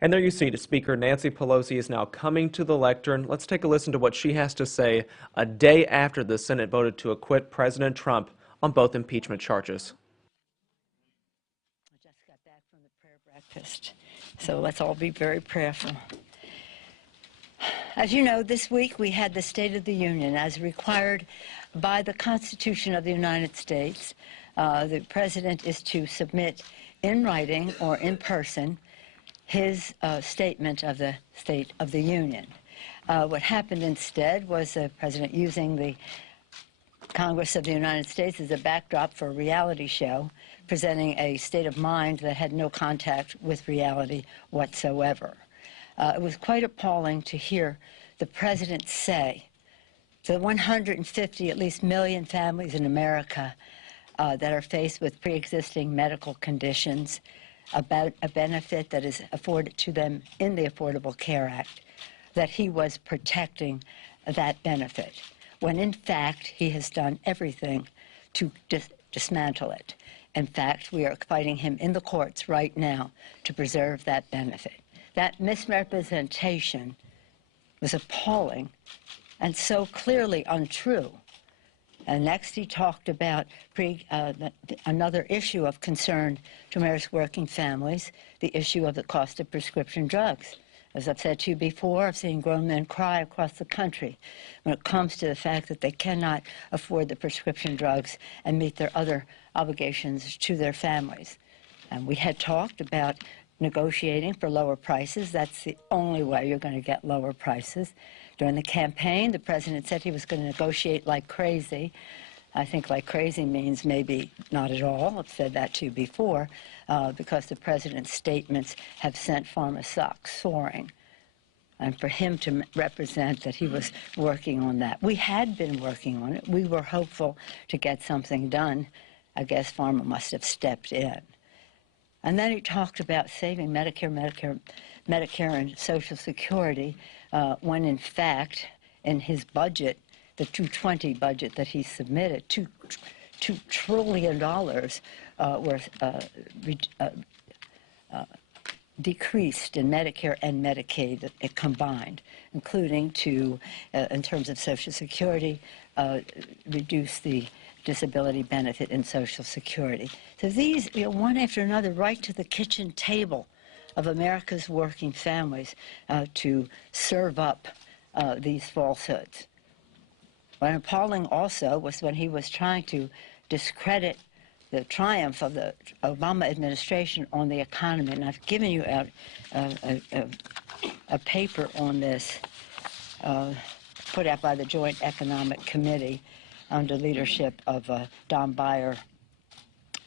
And there you see, Speaker Nancy Pelosi is now coming to the lectern. Let's take a listen to what she has to say a day after the Senate voted to acquit President Trump on both impeachment charges. I just got back from the prayer breakfast, so let's all be very prayerful. As you know, this week we had the State of the Union as required by the Constitution of the United States. The President is to submit in writing or in person his statement of the State of the Union. What happened instead was the President using the Congress of the United States as a backdrop for a reality show, presenting a state of mind that had no contact with reality whatsoever. It was quite appalling to hear the President say to the 150, at least, million families in America that are faced with pre-existing medical conditions about a benefit that is afforded to them in the Affordable Care Act, that he was protecting that benefit, when in fact he has done everything to dismantle it. In fact, we are fighting him in the courts right now to preserve that benefit. That misrepresentation was appalling and so clearly untrue. And next he talked about another issue of concern to America's working families, the issue of the cost of prescription drugs. As I've said to you before, I've seen grown men cry across the country when it comes to the fact that they cannot afford the prescription drugs and meet their other obligations to their families. And we had talked about negotiating for lower prices. That's the only way you're going to get lower prices. During the campaign, the President said he was going to negotiate like crazy. I think like crazy means maybe not at all. I've said that to you before, because the President's statements have sent pharma stocks soaring. And for him to represent that he was working on that. We had been working on it. We were hopeful to get something done. I guess pharma must have stepped in. And then he talked about saving Medicare and Social Security, when in fact, in his budget, the 2020 budget that he submitted, $2 trillion worth decreased in Medicare and Medicaid combined, including to, in terms of Social Security, reduce the disability benefit in Social Security. So these, one after another, right to the kitchen table of America's working families to serve up these falsehoods. What appalling also was when he was trying to discredit the triumph of the Obama administration on the economy. And I've given you a paper on this put out by the Joint Economic Committee under leadership of Don Beyer,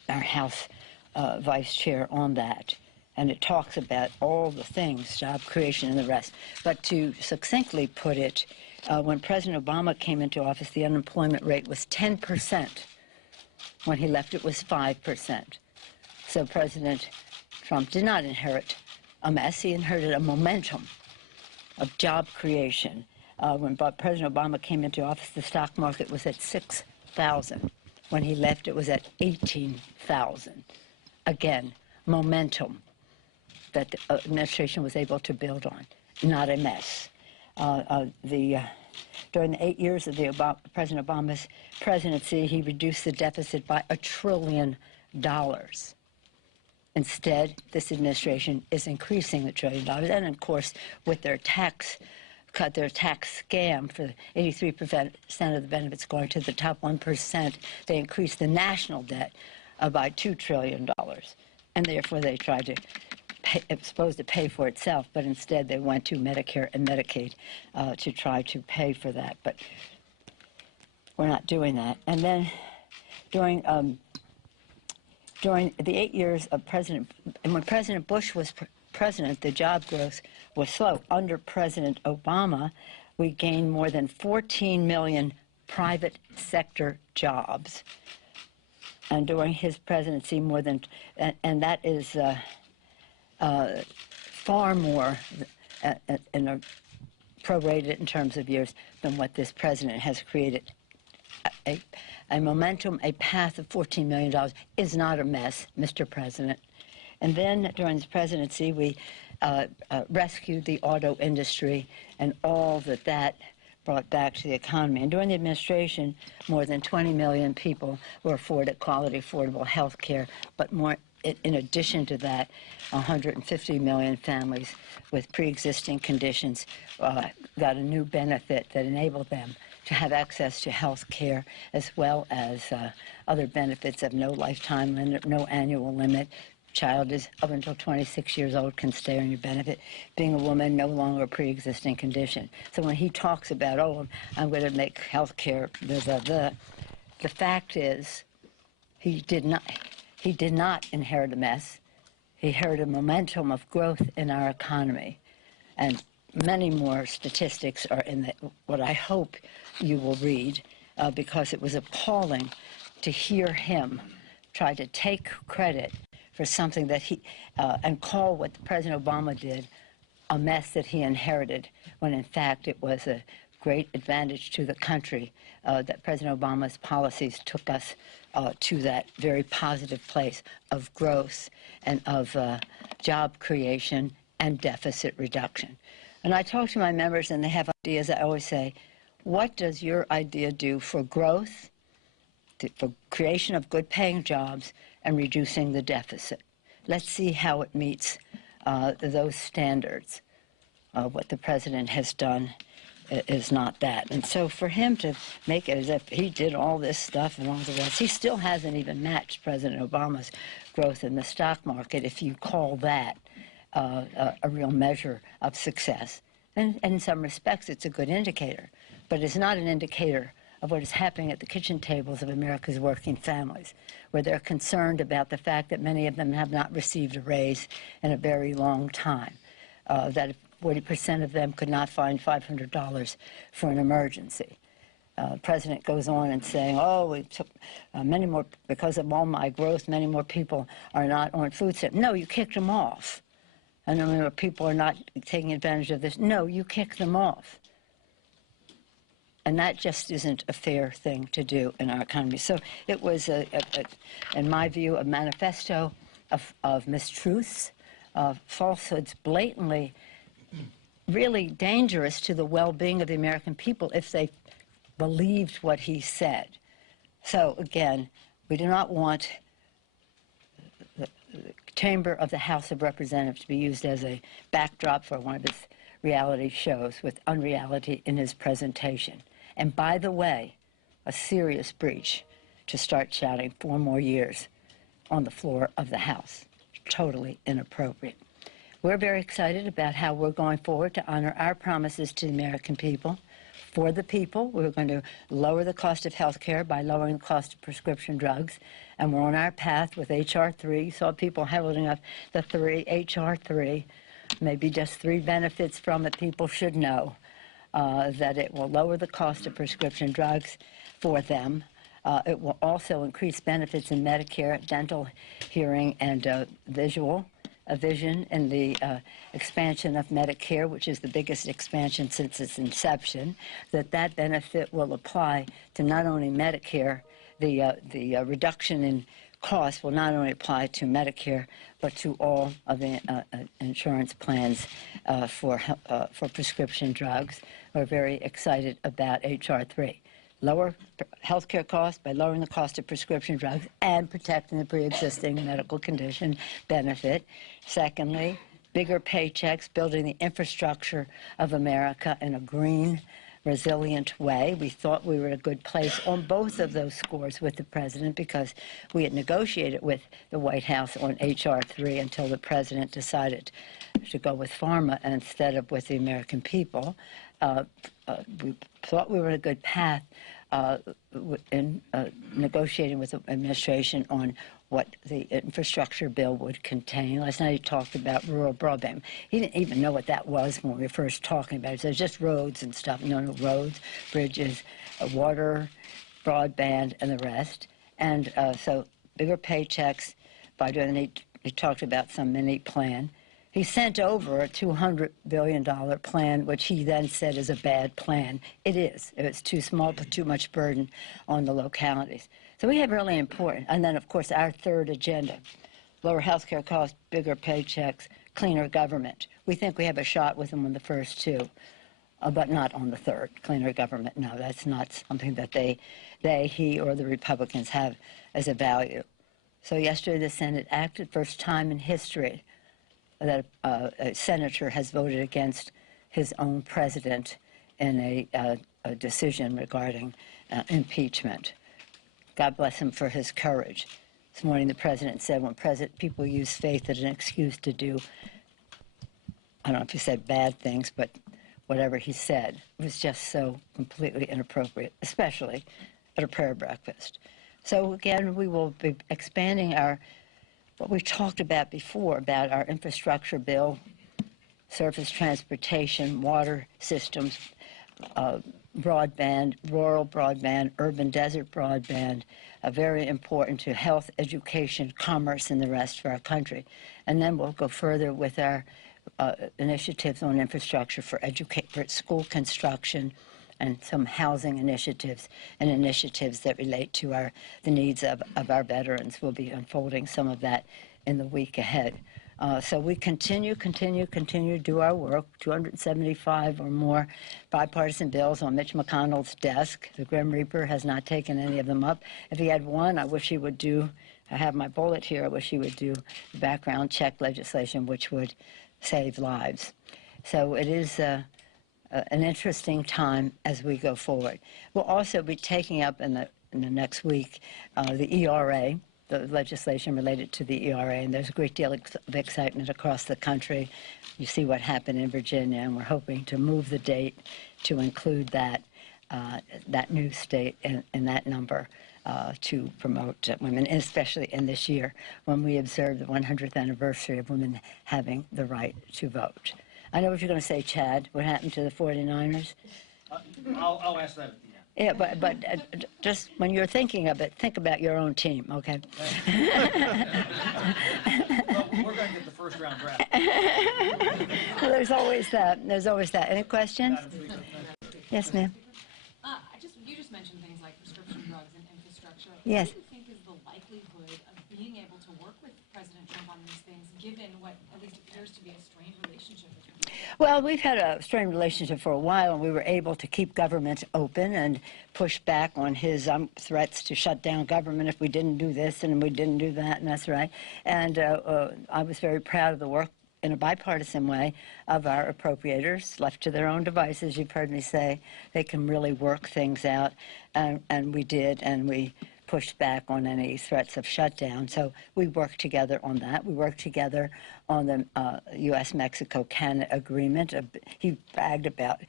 our House Vice Chair, on that. And it talks about all the things, job creation and the rest. But to succinctly put it, when President Obama came into office, the unemployment rate was 10%. When he left, it was 5%. So President Trump did not inherit a mess. He inherited a momentum of job creation. When President Obama came into office, the stock market was at 6,000. When he left, it was at 18,000. Again, momentum that the administration was able to build on, not a mess. During the 8 years of President Obama's presidency, he reduced the deficit by $1 trillion. Instead, this administration is increasing the $1 trillion, and of course, with their tax scam for 83% of the benefits going to the top 1%, they increased the national debt by $2 trillion, and therefore they tried to it's supposed to pay for itself, but instead they went to Medicare and Medicaid to try to pay for that. But we're not doing that. And then during the 8 years of when President Bush was president, the job growth was slow. Under President Obama, we gained more than 14 million private sector jobs. And during his presidency, more than, and that is far more prorated in terms of years than what this president has created. A momentum, a path of $14 million is not a mess, Mr. President. And then during his presidency, we rescued the auto industry and all that brought back to the economy. And during the administration, more than 20 million people were afforded quality, affordable health care, but more, in addition to that, 150 million families with pre-existing conditions got a new benefit that enabled them to have access to health care, as well as other benefits of no lifetime limit, no annual limit. Child is up until 26 years old can stay on your benefit. Being a woman, no longer a pre-existing condition. So when he talks about, oh, I'm going to make health care, the fact is he did not inherit a mess. He inherited a momentum of growth in our economy. And many more statistics are in what I hope you will read, because it was appalling to hear him try to take credit for something that and call what President Obama did a mess that he inherited, when in fact it was a great advantage to the country that President Obama's policies took us to that very positive place of growth and of job creation and deficit reduction. And I talk to my members and they have ideas. I always say, what does your idea do for growth, for creation of good paying jobs, and reducing the deficit? Let's see how it meets those standards. What the president has done is not that. And so for him to make it as if he did all this stuff and all the rest, he still hasn't even matched President Obama's growth in the stock market, if you call that a real measure of success. And in some respects, it's a good indicator, but it's not an indicator of what is happening at the kitchen tables of America's working families, where they're concerned about the fact that many of them have not received a raise in a very long time, that 40% of them could not find $500 for an emergency. The president goes on and saying, oh, we took many more, because of all my growth, many more people are not on food stamps. No, you kicked them off. And many more people are not taking advantage of this. No, you kicked them off. And that just isn't a fair thing to do in our economy. So it was, in my view, a manifesto of mistruths, of falsehoods, blatantly really dangerous to the well-being of the American people if they believed what he said. So again, we do not want the chamber of the House of Representatives to be used as a backdrop for one of his reality shows with unreality in his presentation. And by the way, a serious breach to start shouting 4 more years on the floor of the House. Totally inappropriate. We're very excited about how we're going forward to honor our promises to the American people. For the people, we're going to lower the cost of health care by lowering the cost of prescription drugs. And we're on our path with H.R. 3. You saw people holding up the H.R. 3. Maybe just 3 benefits from it people should know. That it will lower the cost of prescription drugs for them. It will also increase benefits in Medicare, dental, hearing, and vision, and the expansion of Medicare, which is the biggest expansion since its inception. That benefit will apply to not only Medicare, the reduction in cost will not only apply to Medicare, but to all of the insurance plans for prescription drugs. We're very excited about H.R. 3. Lower health care costs by lowering the cost of prescription drugs and protecting the pre-existing medical condition benefit. Secondly, bigger paychecks, building the infrastructure of America in a green, resilient way. We thought we were in a good place on both of those scores with the president, because we had negotiated with the White House on H.R. 3 until the president decided to go with pharma instead of with the American people. We thought we were on a good path in negotiating with the administration on what the infrastructure bill would contain. Last night he talked about rural broadband. He didn't even know what that was when we were first talking about it. He said just roads and stuff. No, roads, bridges, water, broadband, and the rest. And so bigger paychecks by doing, he talked about some mini plan. He sent over a $200 billion plan, which he then said is a bad plan. It is. It's too small, but too much burden on the localities. So we have really important, and then, of course, our third agenda, lower health care costs, bigger paychecks, cleaner government. We think we have a shot with them on the first two, but not on the third. Cleaner government, no, that's not something that he or the Republicans have as a value. So yesterday the Senate acted, first time in history that a senator has voted against his own president in a decision regarding impeachment. God bless him for his courage. This morning the president said when people use faith as an excuse to do, I don't know if he said bad things, but whatever he said was just so completely inappropriate, especially at a prayer breakfast. So again, we will be expanding what we've talked about before about our infrastructure bill, surface transportation, water systems, broadband, rural broadband, urban desert broadband, very important to health, education, commerce, and the rest for our country. And then we'll go further with our initiatives on infrastructure for school construction and some housing initiatives and initiatives that relate to the needs of our veterans. We'll be unfolding some of that in the week ahead. So we continue to do our work. 275 or more bipartisan bills on Mitch McConnell's desk. The Grim Reaper has not taken any of them up. If he had one, I wish he would do, I have my bullet here, I wish he would do background check legislation, which would save lives. So it is an interesting time as we go forward. We'll also be taking up in the next week the ERA, the legislation related to the ERA, and there's a great deal of excitement across the country. You see what happened in Virginia, and we're hoping to move the date to include that new state in that number to promote women, especially in this year when we observe the 100th anniversary of women having the right to vote. I know what you're going to say, Chad. What happened to the 49ers? I'll ask that at the end. Yeah, but just when you're thinking of it, think about your own team, okay? Well, we're going to get the first round draft. Well, there's always that. There's always that. Any questions? Yes, ma'am. You just mentioned things like prescription drugs and infrastructure. Yes. What do you think is the likelihood of being able to work with President Trump on these things, given what at least appears to be a strained relationship between them? Well, we've had a strained relationship for a while, and we were able to keep government open and push back on his threats to shut down government if we didn't do this and we didn't do that, and that's right. And I was very proud of the work in a bipartisan way of our appropriators. Left to their own devices, you've heard me say, they can really work things out, and we did, and we pushed back on any threats of shutdown. So we worked together on that. We worked together on the U.S.-Mexico-Canada agreement. He bragged about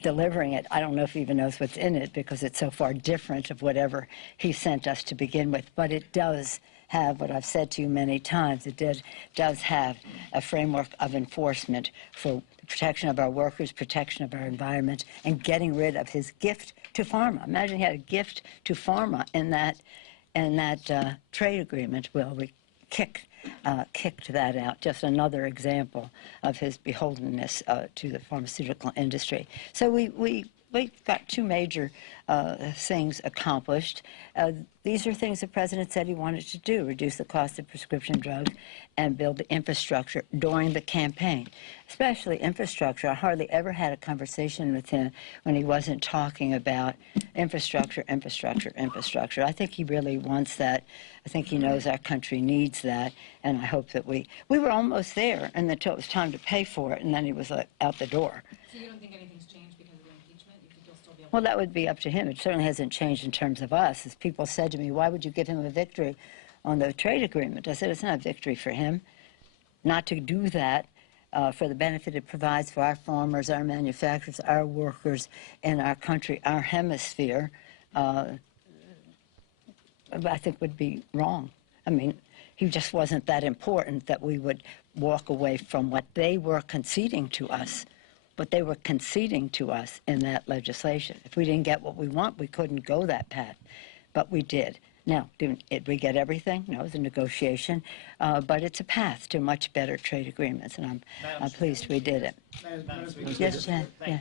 delivering it. I don't know if he even knows what's in it because it's so far different of whatever he sent us to begin with, but it does have what I've said to you many times. It does have a framework of enforcement for protection of our workers, protection of our environment, and getting rid of his gift to pharma. Imagine he had a gift to pharma in that trade agreement. Well, we kicked that out. Just another example of his beholdenness to the pharmaceutical industry. So we got two major things accomplished. These are things the president said he wanted to do: reduce the cost of prescription drugs and build the infrastructure during the campaign. Especially infrastructure. I hardly ever had a conversation with him when he wasn't talking about infrastructure, infrastructure, infrastructure. I think he really wants that. I think he knows our country needs that, and I hope that we were almost there, and until it was time to pay for it, and then he was like out the door. So you don't think anything's changed because of the impeachment? You think you'll still be able to... Well, that would be up to him. It certainly hasn't changed in terms of us. As people said to me, why would you give him a victory on the trade agreement? I said, it's not a victory for him not to do that for the benefit it provides for our farmers, our manufacturers, our workers in our country, our hemisphere. I think would be wrong. I mean, he just wasn't that important that we would walk away from what they were conceding to us. But they were conceding to us in that legislation. If we didn't get what we want, we couldn't go that path. But we did. Now, did we get everything? No, it was a negotiation. But it's a path to much better trade agreements, and I'm pleased we did it. Yes, Jan. Yeah.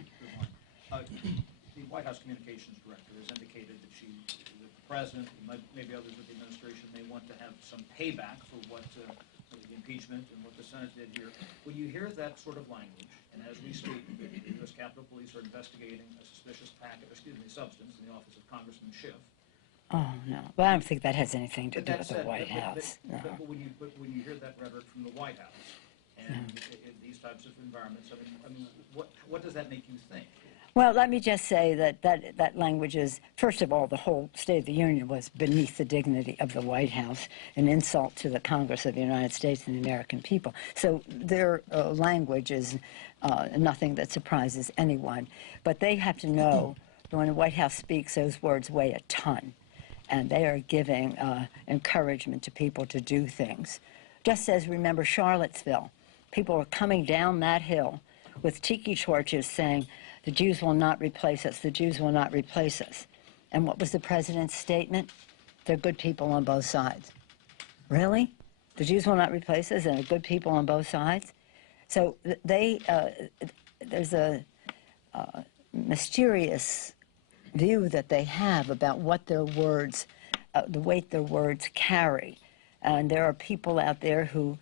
The White House Communications Director has indicated that the President, and maybe others with the administration, may want to have some payback for what the impeachment and what the Senate did here, when you hear that sort of language, and as we speak, the U.S. Capitol Police are investigating a suspicious substance in the office of Congressman Schiff. Oh, no. Well, I don't think that has anything to But do that with the said, White House. No. but when you hear that rhetoric from the White House and in these types of environments, I mean, what does that make you think? Well, let me just say that language is, first of all, the whole State of the Union was beneath the dignity of the White House, an insult to the Congress of the United States and the American people. So their language is nothing that surprises anyone. But they have to know that when the White House speaks, those words weigh a ton. And they are giving encouragement to people to do things. Just as, remember, Charlottesville, people were coming down that hill with tiki torches saying, the Jews will not replace us, the Jews will not replace us. And what was the president's statement? They're good people on both sides. Really? The Jews will not replace us and they're good people on both sides? So there's a mysterious view that they have about what their words, the weight their words carry. And there are people out there who,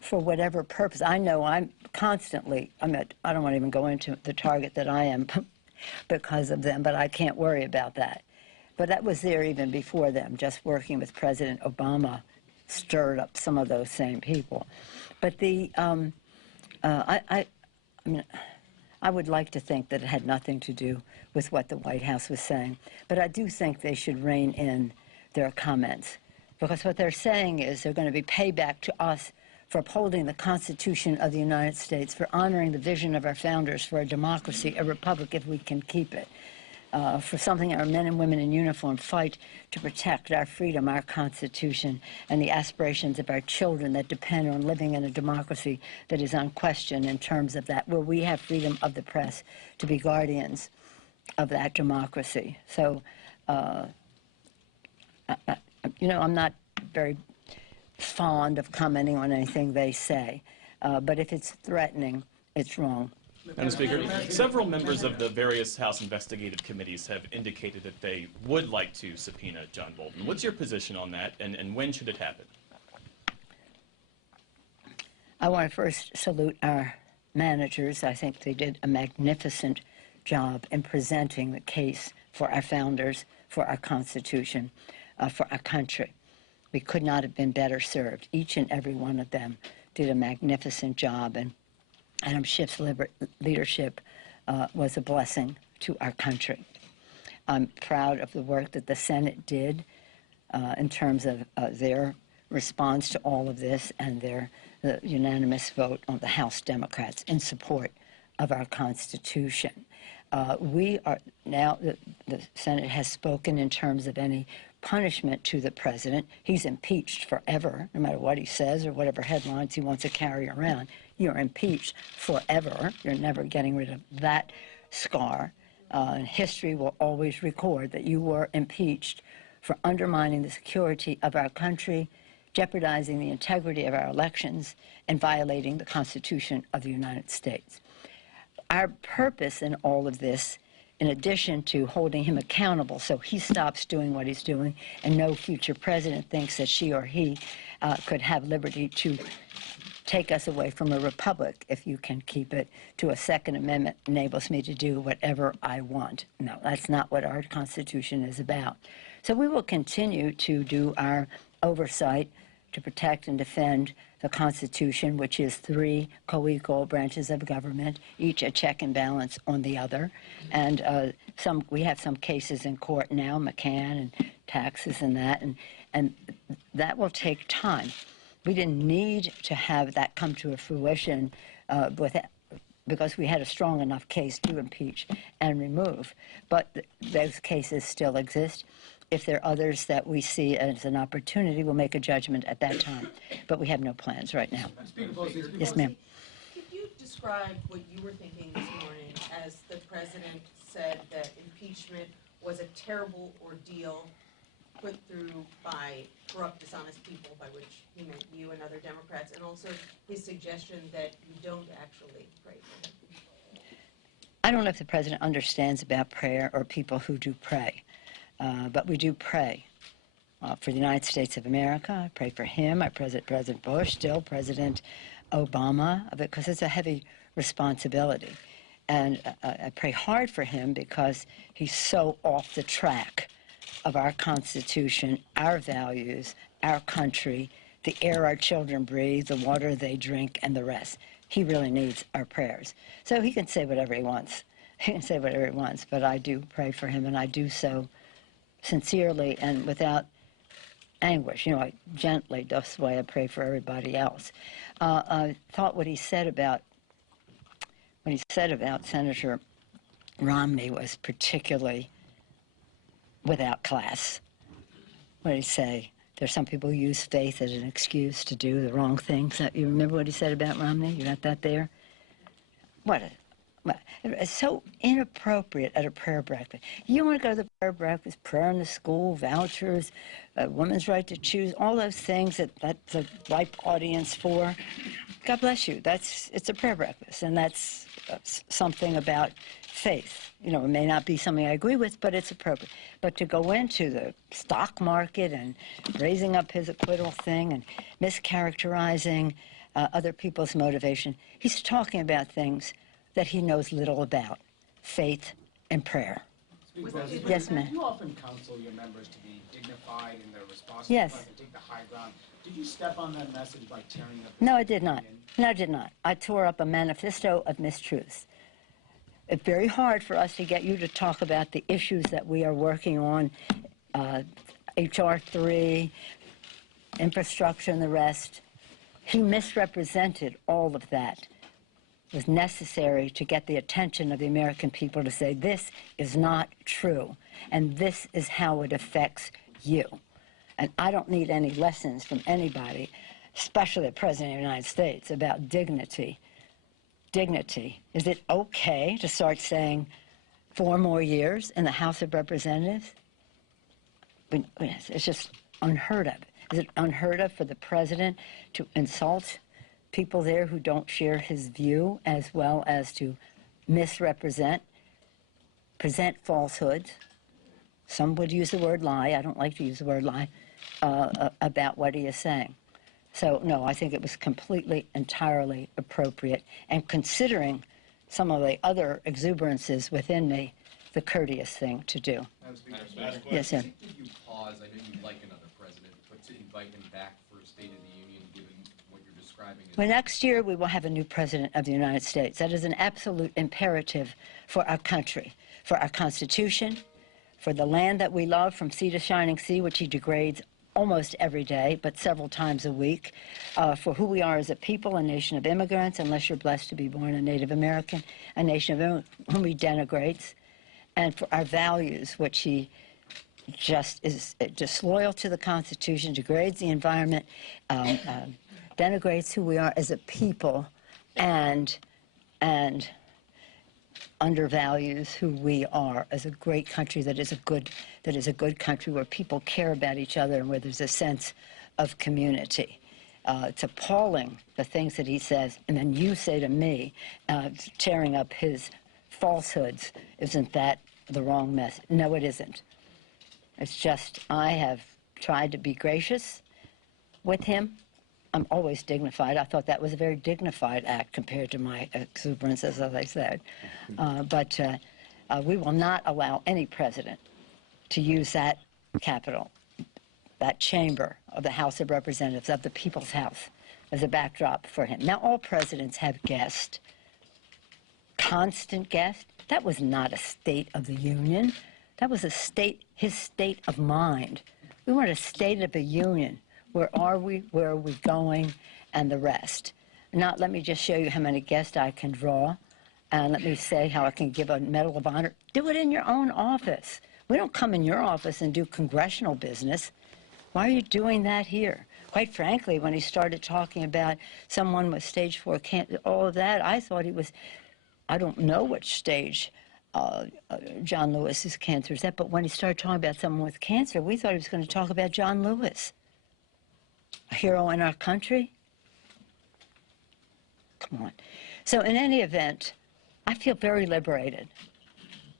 for whatever purpose, I know I'm constantly, I don't want to even go into the target that I am because of them, but I can't worry about that. But that was there even before them. Just working with President Obama stirred up some of those same people. But I mean, I would like to think that it had nothing to do with what the White House was saying, but I do think they should rein in their comments, because what they're saying is they're going to be payback to us for upholding the Constitution of the United States, for honoring the vision of our founders for a democracy, a republic if we can keep it, for something our men and women in uniform fight to protect our freedom, our Constitution, and the aspirations of our children that depend on living in a democracy that is unquestioned in terms of that, where we have freedom of the press to be guardians of that democracy. So, you know, I'm not very fond of commenting on anything they say, but if it's threatening, it's wrong. Madam Speaker, several members of the various House investigative committees have indicated that they would like to subpoena John Bolton. What's your position on that, and when should it happen? I want to first salute our managers. I think they did a magnificent job in presenting the case for our founders, for our Constitution, for our country. We could not have been better served. Each and every one of them did a magnificent job, and Adam Schiff's leadership was a blessing to our country. I'm proud of the work that the Senate did in terms of their response to all of this and their unanimous vote on the House Democrats in support of our Constitution. We are now, the Senate has spoken in terms of any punishment to the president. He's impeached forever, no matter what he says or whatever headlines he wants to carry around. You're impeached forever. You're never getting rid of that scar. And history will always record that you were impeached for undermining the security of our country, jeopardizing the integrity of our elections, and violating the Constitution of the United States. Our purpose in all of this, in addition to holding him accountable so he stops doing what he's doing and no future president thinks that she or he could have liberty to take us away from a republic, if you can keep it, to a Second Amendment enables me to do whatever I want. No, that's not what our Constitution is about. So we will continue to do our oversight to protect and defend the Constitution, which is three co-equal branches of government, each a check and balance on the other. And we have some cases in court now, McCann and taxes and that, and that will take time. We didn't need to have that come to a fruition because we had a strong enough case to impeach and remove. But those cases still exist. If there are others that we see as an opportunity, we'll make a judgment at that time. But we have no plans right now. Yes, ma'am. Could you describe what you were thinking this morning as the president said that impeachment was a terrible ordeal put through by corrupt, dishonest people, by which he meant you and other Democrats, and also his suggestion that you don't actually pray for him? I don't know if the president understands about prayer or people who do pray, but we do pray for the United States of America. I pray for him. I pray that President Bush, still President Obama, because it's a heavy responsibility. And I pray hard for him because he's so off the track of our Constitution, our values, our country, the air our children breathe, the water they drink, and the rest. He really needs our prayers. So he can say whatever he wants. He can say whatever he wants, but I do pray for him, and I do so sincerely and without anguish, like gently, just the way I pray for everybody else. I thought what he said about Senator Romney was particularly without class. What did he say? There's some people who use faith as an excuse to do the wrong things. You remember what he said about Romney? You got that there? It's so inappropriate at a prayer breakfast. You want to go to the prayer breakfast, prayer in the school, vouchers, women's right to choose, all those things that's a ripe audience for. God bless you. It's a prayer breakfast, and that's something about faith. It may not be something I agree with, but it's appropriate. But to go into the stock market and raising up his acquittal thing and mischaracterizing other people's motivation, he's talking about things that he knows little about, faith and prayer. Yes, ma'am. You often counsel your members to be dignified in their response Yes. to take the high ground. Did you step on that message by tearing up? No, I did not. No, I did not. I tore up a manifesto of mistruths. It's very hard for us to get you to talk about the issues that we are working on, H.R. 3, infrastructure and the rest. He misrepresented all of that. It was necessary to get the attention of the American people to say, this is not true, and this is how it affects you. And I don't need any lessons from anybody, especially the President of the United States, about dignity. Dignity. Is it okay to start saying 4 more years in the House of Representatives? It's just unheard of. Is it unheard of for the President to insult people there who don't share his view, as well as to present falsehoods? Some would use the word lie. I don't like to use the word lie about what he is saying. So, no, I think it was completely, entirely appropriate. And considering some of the other exuberances within me, the courteous thing to do. Yes, sir. Did you pause? I know you'd like another president, but to invite him back for a State of the Union, given what you're describing? Well, next year we will have a new president of the United States. That is an absolute imperative for our country, for our Constitution, for the land that we love from sea to shining sea, which he degrades almost every day, but several times a week, for who we are as a people, a nation of immigrants, unless you're blessed to be born a Native American, a nation of immigrants whom he denigrates, and for our values, which he just is disloyal to the Constitution, degrades the environment, denigrates who we are as a people, and undervalues who we are as a great country that is a good country where people care about each other and where there's a sense of community. It's appalling, the things that he says, and then you say to me, tearing up his falsehoods, isn't that the wrong message? No, it isn't. It's just I have tried to be gracious with him. I'm always dignified. I thought that was a very dignified act compared to my exuberance, as I said. But we will not allow any president to use that Capitol, that chamber of the House of Representatives, of the People's House, as a backdrop for him. Now, all presidents have guests, constant guests. That was not a State of the Union. That was his state of mind. We want a State of the Union. Where are we? Where are we going? And the rest. Now, let me just show you how many guests I can draw. And let me say how I can give a Medal of Honor. Do it in your own office. We don't come in your office and do congressional business. Why are you doing that here? Quite frankly, when he started talking about someone with stage 4 cancer, all of that, I thought he was, I don't know which stage John Lewis's cancer is at, but when he started talking about someone with cancer, we thought he was going to talk about John Lewis. A hero in our country? Come on. So in any event, I feel very liberated.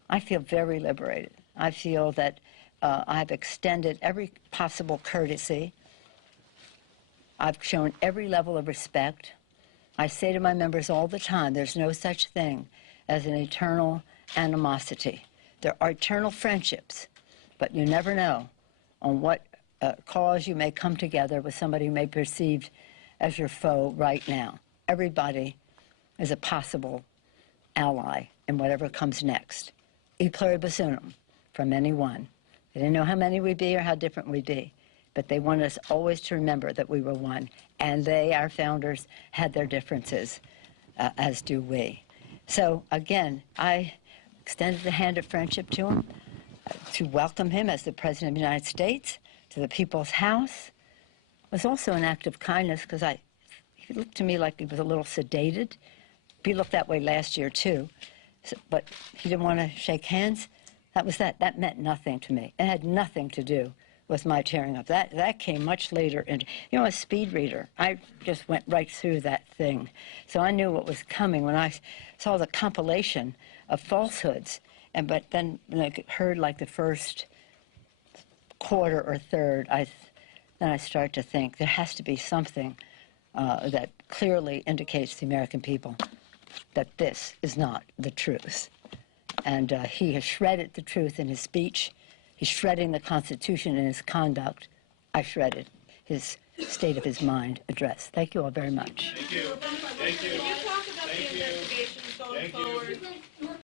I feel very liberated. I feel that I've extended every possible courtesy. I've shown every level of respect. I say to my members all the time, there's no such thing as an eternal animosity. There are eternal friendships, but you never know on what cause you may come together with somebody you may perceive as your foe right now. Everybody is a possible ally in whatever comes next. E pluribus unum, from any one. They didn't know how many we'd be or how different we'd be, but they wanted us always to remember that we were one. And they, our founders, had their differences, as do we. So again, I extended the hand of friendship to him, to welcome him as the President of the United States, to the People's House. It was also an act of kindness because he looked to me like he was a little sedated. He looked that way last year too, but he didn't want to shake hands. That was that. That meant nothing to me. It had nothing to do with my tearing up. That came much later. And you know, a speed reader, I just went right through that thing. So I knew what was coming when I saw the compilation of falsehoods. But then when I heard like the first quarter or third, then I start to think there has to be something that clearly indicates to the American people that this is not the truth. And he has shredded the truth in his speech. He's shredding the Constitution in his conduct. I shredded his state of his mind address. Thank you all very much. Thank you. Thank you. Can you talk about the investigations going forward?